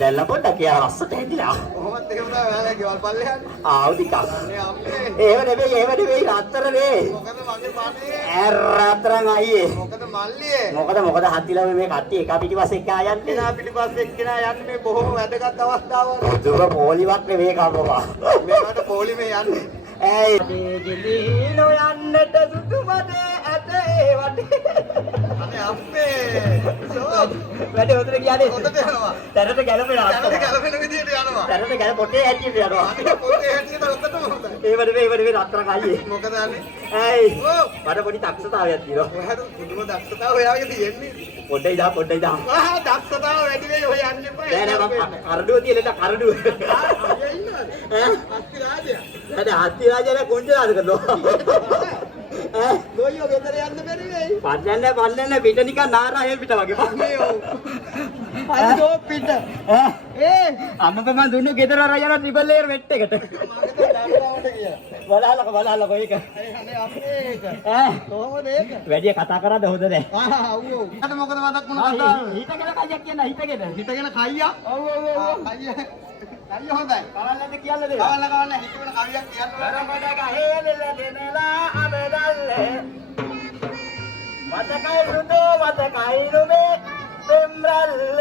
දැල්ලා පොඩ්ඩක් කියලා රස්සට හැදිලා. කොහොමද එහෙම ඔයාලා ගෙවල් පල්ලෙහාට. ආව ටිකක්. එහෙම නෙවෙයි රත්තරනේ. මොකද මගේ පානේ? රත්තරන් අයියේ. මොකද මල්ලියේ? මොකද හත්තිලා මේ කට්ටිය එක පිටිපස්සේ එක්කා යන්නේ. එනා පිටිපස්සේ එක්කෙනා යන්නේ මේ බොහොම වැදගත් අවස්ථාවක්. දුර පොලිවත් නෙවෙයි කපපා. මේකට පොලි මේ යන්නේ. ඇයි දිලිනෝ යන්නට සුදුමනේ ඇත ඒ වටේ. අනේ අප්පේ. වැඩි හොතර කියන්නේ. හොතට යනවා. දැනට ගැලපෙනවා. දැනට ගැලපෙන විදියට යනවා. දැනට ගැල පොටේ හැටියට යනවා. අනේ පොතේ හැටියට හොතටම හොතයි. ඒව නෙවෙයි රත්තරන් අයියේ. මොකද අනේ? ඇයි මට පොඩි දක්ෂතාවයක් තියෙනවා. ඔයාට පුදුම දක්ෂතාව ඔයාගේ තියෙන්නේ. පොඩ්ඩයි දා. දක්ෂතාව වැඩි වෙයි ඔය යන්න එපා. නෑ කරඩුව තියෙන කරඩුව. අයියා ඉන්නවද? අස්ති රාජයා. නෑ අස්ති රාජයා කුංජලාද කරනවා. ගොයියෝ ගෙදර යන්න බැරි වෙයි. පල්ලන්න පිට නිකන් නාරා පිට වගේ. අනේ ඔව්. අයියෝ පිට. අම්මපා මන් දුන්නු ගෙදර අර යන ට්‍රිපල් ලේයර් වෙට් එකට. මගේ දැක්කවට කියලා. බලන්නකො ඒක. අනේ අපේ ඒක. කොහොමද ඒක? වැඩි කතා කරද්ද හොඳ නෑ. ඔව්. අද මොකද මතක් වුණා කතාව? හිතගෙන කයියක් කියන හිතගෙන. හිතගෙන කයියා? ඔව්. කයියා. කයියා හොඳයි. කවල්ලද කියන්නද? කවල්ල හිතගෙන කවියක් කියන්න බරපඩ ගහේලෙල දෙනලා අමදල්ලේ. මතකයි රුදෝ මතකයි නුඹේ පෙම්රල්ල.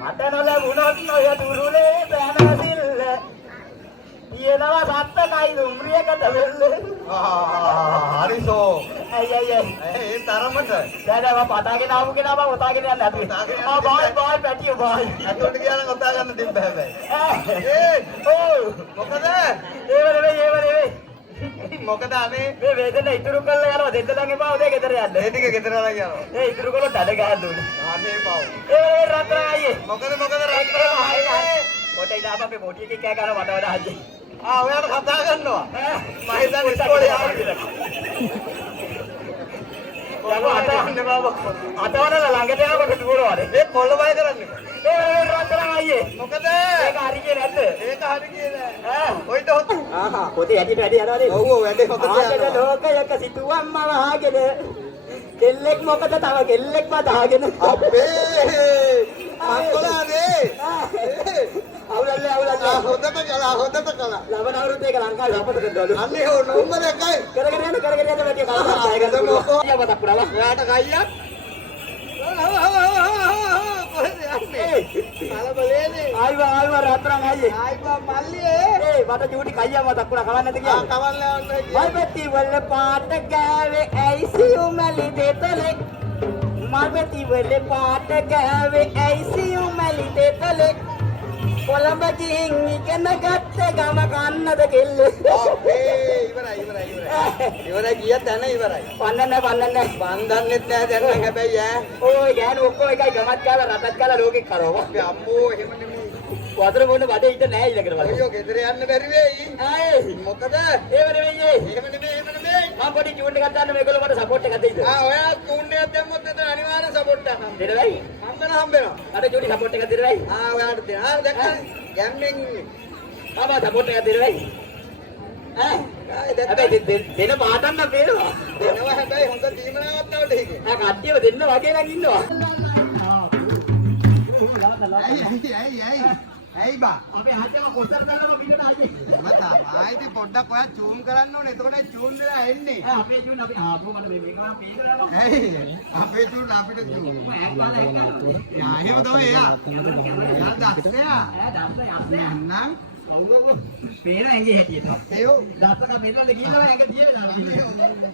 මට නොලැබුණොත් ඔය දුරුලේ පැනසිල්ල. ඊනවා සත්තකයි දුම්රියකට වෙල්ල. හරිසෝ. අයියයි. ඒ තරමට. දැන් පතාගෙන ආපු කෙනා මම ඔතාගෙන යන්න හදුවේ. Bye පැටියෝ bye. අතට ගියානම් ඔතා ගන්න දෙන්න හැබැයි. මොකද? ඒව නෙවෙයි. මොකද අනේ මේ වේදන ඉතුරු කරලා යනවා දෙන්නලන් එපා උදේ ගෙදර යන්න. ඒ ටික ගෙදර යනවා යනවා. ඒ ඉතුරු කරලා දඩ ගහන්න ඕනේ. අනේ පව්. ඒ රත්තරන් අයියේ. මොකද රත්තරන් අයියේ. කොටේ දාපන් මේ පොටි එකේ කෑ ගන්න වඩා හදේ. ඔයාලා කතා කරනවා. මම හිතන්නේ ඉස්කෝලේ ආවද. අතවන්න බබා. අතවන්න ළඟට යනකොට දුරවද. ඒ කොල්ලමයි කරන්නේ. ඒ රත්තරන් අයියේ. මොකද? ඒක හරියන්නේ නැද්ද? ඒක හරියන්නේ නෑ. ඔයිට හොත්. පොතේ ඇටිට වැඩි යනවානේ. ඔව් වැඩේ හොතට යනවා. ලෝකයක සිටුවම්ම වහගෙන කෙල්ලෙක් මොකද තව කෙල්ලෙක්ම දාගෙන අපේ අක්කොලානේ. අවුලල්ලා හොදට කළා. ලබන අවුරුද්දේ ඒක ලංකාවේ අපතට කරනවලු. අන්නේ හො නෝම්බර එකයි. කරගෙන යන වැඩි කතාවක් ගන්නවා. ඊය මතක් කරලා. ඔයාට කයියක්. කොහෙද යන්නේ? කලබලේනේ. ආයිවා රත්තරන් අයියේ. ආයිවා මල්ලියේ. මට චූටි කයියා මතක් වුණා කවන්නද කියලා. කවන්න යන්නේ. මල්පෙති වල පාට ගෑවේ ඇයිසියු මැලි දෙතලේ. මල්පෙති වල පාට ගෑවේ ඇයිසියු මැලි දෙතලේ. කොළඹ ගිහින් ඉගෙන ගත්ත ගම කන්නද කෙල්ලේ. ඉවරයි ගියත් දැන ඉවරයි. පන්නන්න. බන්දන්නෙත් නෑ දැන් නම් හැබැයි ඈ. ඔය ගෑනු ඔක්කොම එකයි ගමත් කාලා රටත් කාලා ලෝකෙක් කරවවා. අපි අම්මෝ එහෙම නෙමෙයි. වතුර බොන්න බඩේ ඉඳ නෑ ඊළඟට බලන්න. අයියෝ ගෙදර යන්න බැරි වෙයි. ආයේ මොකද? ඒව නෙමෙයි. එහෙම නෙමෙයි. මම පොඩි චූන් එකක් දාන්න මේගොල්ලෝ මට සපෝට් එකක් දෙයිද? ඔයා චූන් එකක් දැම්මොත් එතන අනිවාර්ය සපෝට් එකක් හම්බ දෙන්නයි. හම්බෙනවා. අර චූටි සපෝට් එකක් දෙන්නයි. ඔයාට දෙන්න. දැක්කද? ගැම්මෙන් ඉන්නේ. ආවා සපෝට් එකක් දෙන්නයි. හැබැයි දෙන පාටන්න පේනවා. දෙනවා හැබැයි හොඳ තීමනාවක් තවට ඒකේ. කට්ටියව දෙන්න වගේ නම් ඉන්නවා. ඇයි ඇයි බා? අපේ හත්යම කොච්චර දාන්නම පිටට ආයේ. මම තමයි ඉතින් පොඩ්ඩක් ඔයා චූම් කරන්න ඕනේ. එතකොට චූම් දෙලා එන්නේ. අපේ ජීවන අපි ආපහු මට මේක නම් පේ කරලා. ඇයි? අපේ චූම් අපිට චූම්. යා එහෙම තමයි එයා. යා දැක්කයා. යන්නේ. නම් පේන ඇඟේ හැටියට. ඒයෝ දත්තක මෙල්ලද ගිහිල්ලා ඇඟ දියලා.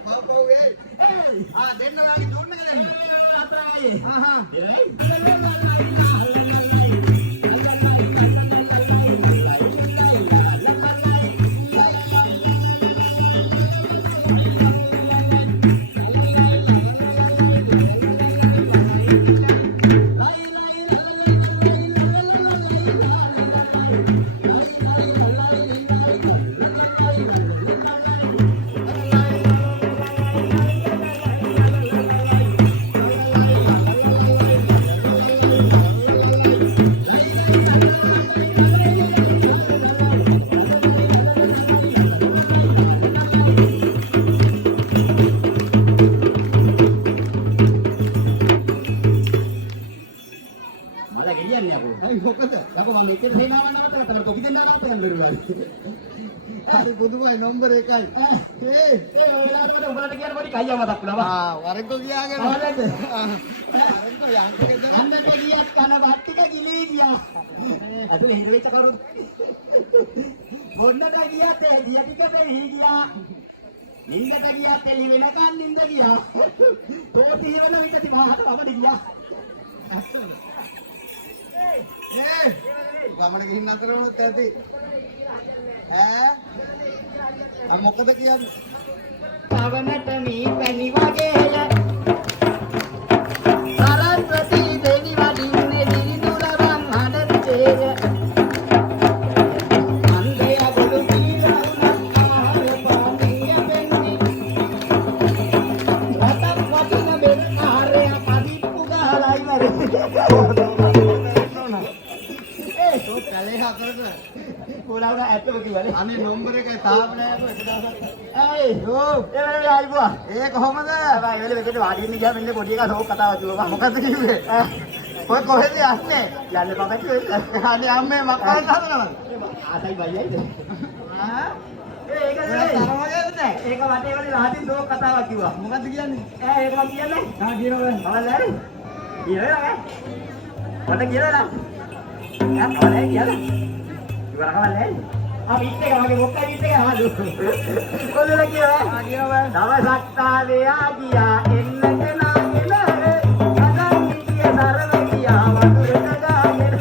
පාපෝ වේ. දෙන්න ඔයාගේ චූම් එක දෙන්න. අතයි. ආහා. පුදුමයි නම්බර 1යි. ඔයාලට උඹලට කියන පොඩි කයියා මතක් වුණා. වරෙන්කෝ කියාගෙන. ආවද? වරෙන්කෝ යන්නේ අන්න පොඩියක් කන වට්ටික ගිලී ගියා. අද හේදෙච්ච කරු. හොන්නට ගියා තේ ගියා ටික වෙහි ගියා. නින්දට ගියා තෙලි වෙනකන් නින්ද ගියා. තෝටි වෙන විදිහට මහත අපඩ ගියා. ගමන ගිහින් අතර වුණොත් ඇති. මොකද කියන්නේ? පවනට මී පැණි වගේය. සරස්වති දෙවි වඩින්නේ දිරිදුරවන් හඬටේය. අන්දය බොළු කීරවුනක් ආහාර පානිය වෙන්නේ. වතක් වටින බෙන් ආහාරය පදිප්පු ගහලයි මරේ. කලේ හතරට පුරාවන ඇත්තම කිව්වනේ. අනේ නම්බර 1යි තාම නෑ කොහෙද දාගන්න. ඇයි? ඕ ඒ වෙලේ ආයිබුවා. ඒ කොහමද? හැබැයි වෙලේ මෙතන වාඩි වෙන්න ගියාම ඉන්නේ පොඩි එකා සෝක් කතාවක් කිව්වා. මොකද්ද කිව්වේ? ඔය කොහෙද යන්නේ? යන්න බබා කිව්වේ. අනේ අම්මේ මක්කන් හදනවද? ආසයි බයියයිද? ඒක ඒක නෙවෙයි. තරමගේද නෑ? ඒක වටේ වලේ රාජින් සෝක් කතාවක් කිව්වා. මොකද්ද කියන්නේ? ඒක මම කියන්නේ. කියනවා. අවලයි. කියනවා. මට කියනවා. අවලයි කියලා. ඉවර කවල්ලේ. අපිත් එක වගේ මොකක්ද ඉත් එක ආලු. කොල්ලලා කියනවා. කියනවා. දවසක් තාලේ ආගියා එන්නක නාගෙන. අදන් කිය දරව ගියා වතුරට ගාගෙන.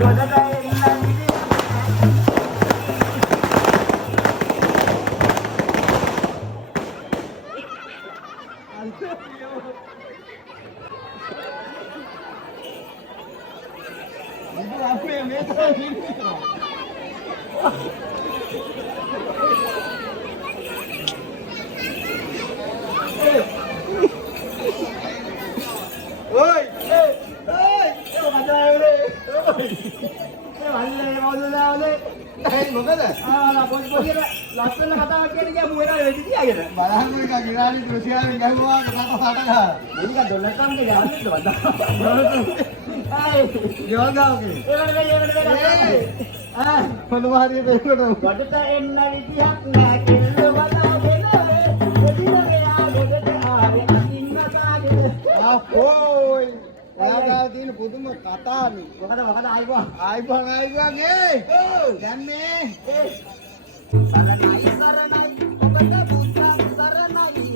ගොඩට එන්න නිදි. අපේ මේ තමයි ඉන්නේ. ඔයි මොකද? ලස්සන කතාවක් කියන ගියා මු වෙනා වෙදි තියාගෙන. බලන්න එක ගිරාලි රුසියාවෙන් ගහුවා කතා පාට ගහ. මේක ඩොලර් එකක් ගන්නද වදා. ආයි යෝගාවගේ. මොනවා හරි වෙනකොට ගොඩට එන්න විදියක් නෑ කෙල්ල වදාගෙන. එදිනගේ ආගොඩට ආවේ අකින්න කාගෙන. අපෝයි ඔයාලා තියෙන පුදුම කතානේ. මොකද ආයිවා. ආයිබන් ගේ. යන්නේ. සරණයි සරණයි ඔබට බුද්ධ සරණයි.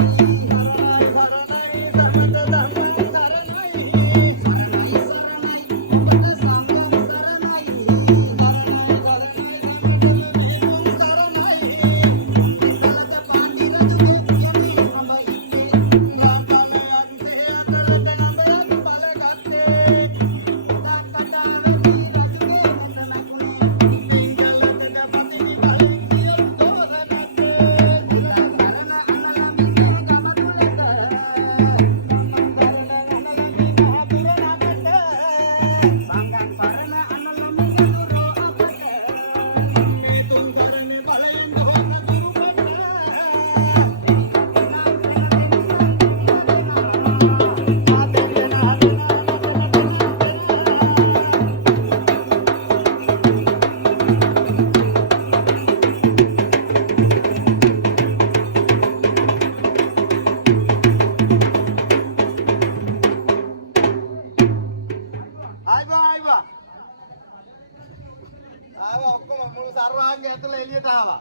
ආවා ඔක්කොම මුළු සර්වාංගය ඇතුළේ එළියට ආවා.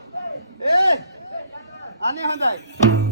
අනේ හොඳයි.